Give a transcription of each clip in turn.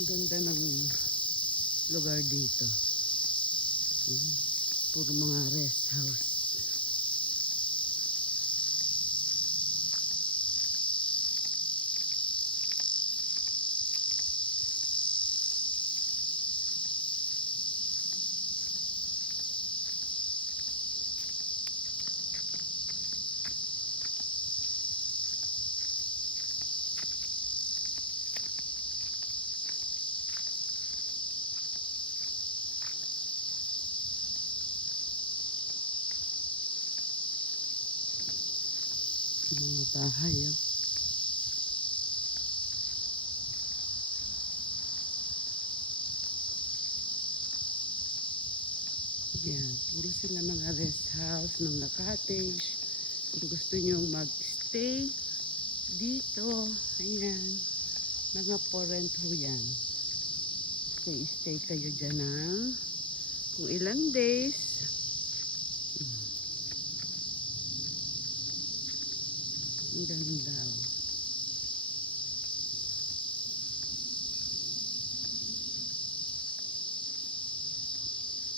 Ang ganda ng lugar dito. Puro mga rest house. Mga bahay, oh. Yan, puro sila mga rest house, mga cottage. Kung gusto nyo mag-stay dito, ayan, mga for rent ho yan. Stay kayo dyan ng kung ilang days. Ang ganda, oh.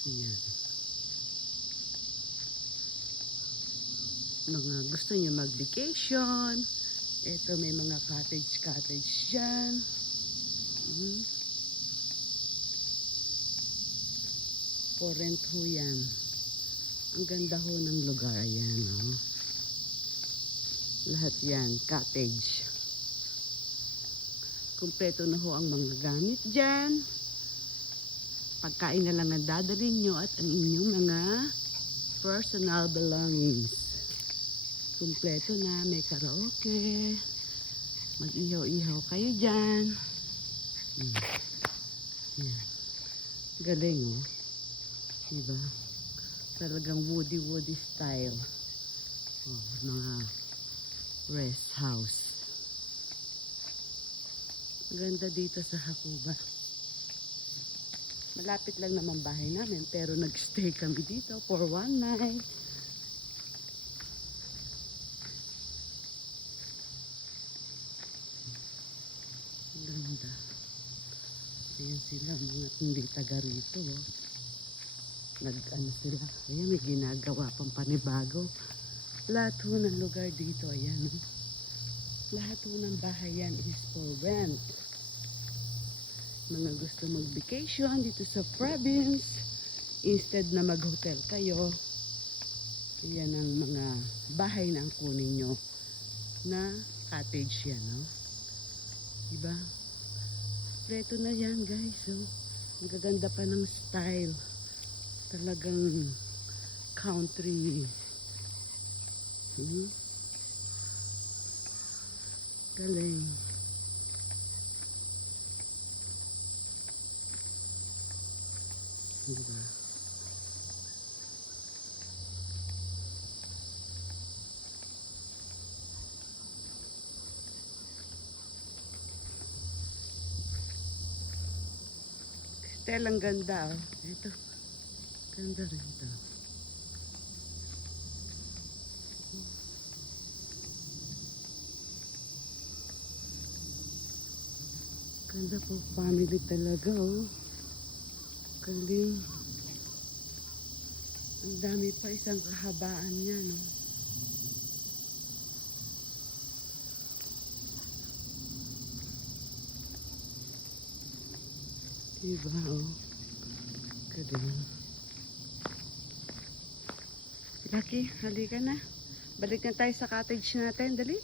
Ayan. Mga gusto nyo mag-vacation, ito may mga cottage dyan. For rent ho yan. Ang ganda ho ng lugar yan, oh. Lahat yan, cottage. Kumpleto na ho ang mga gamit dyan. Pagkain na lang ang dadalhin nyo at ang inyong mga personal belongings. Kumpleto na, may karaoke. Mag-ihaw-ihaw kayo dyan. Yan. Galing, oh. Diba? Talagang woody style. Oh, mga rest house. Ganda dito sa Hakuba. Malapit lang naman bahay namin, pero nagstay kami dito for one night. Ganda. Ayan sila, mga hindi taga rito, oh. Nag-ano sila. Ayan, may ginagawa pang panibago. Lahat ho ng lugar dito, ayan. Lahat ho ng bahay yan is for rent. Mga gusto mag-vacation dito sa province, instead na mag-hotel kayo, ayan ang mga bahay na ang kunin nyo na cottage yan, no? Diba? Preto na yan, guys, oh. Ang gaganda pa ng style. Talagang country. Galing. Diba? Style ang ganda, oh. Ito. Ganda rin ito. Ganda po, family talaga, oh. Galing. Ang dami pa, isang kahabaan niya, no? Diba, oh. Galing. Lucky, halika na. Balik na tayo sa cottage natin, dali.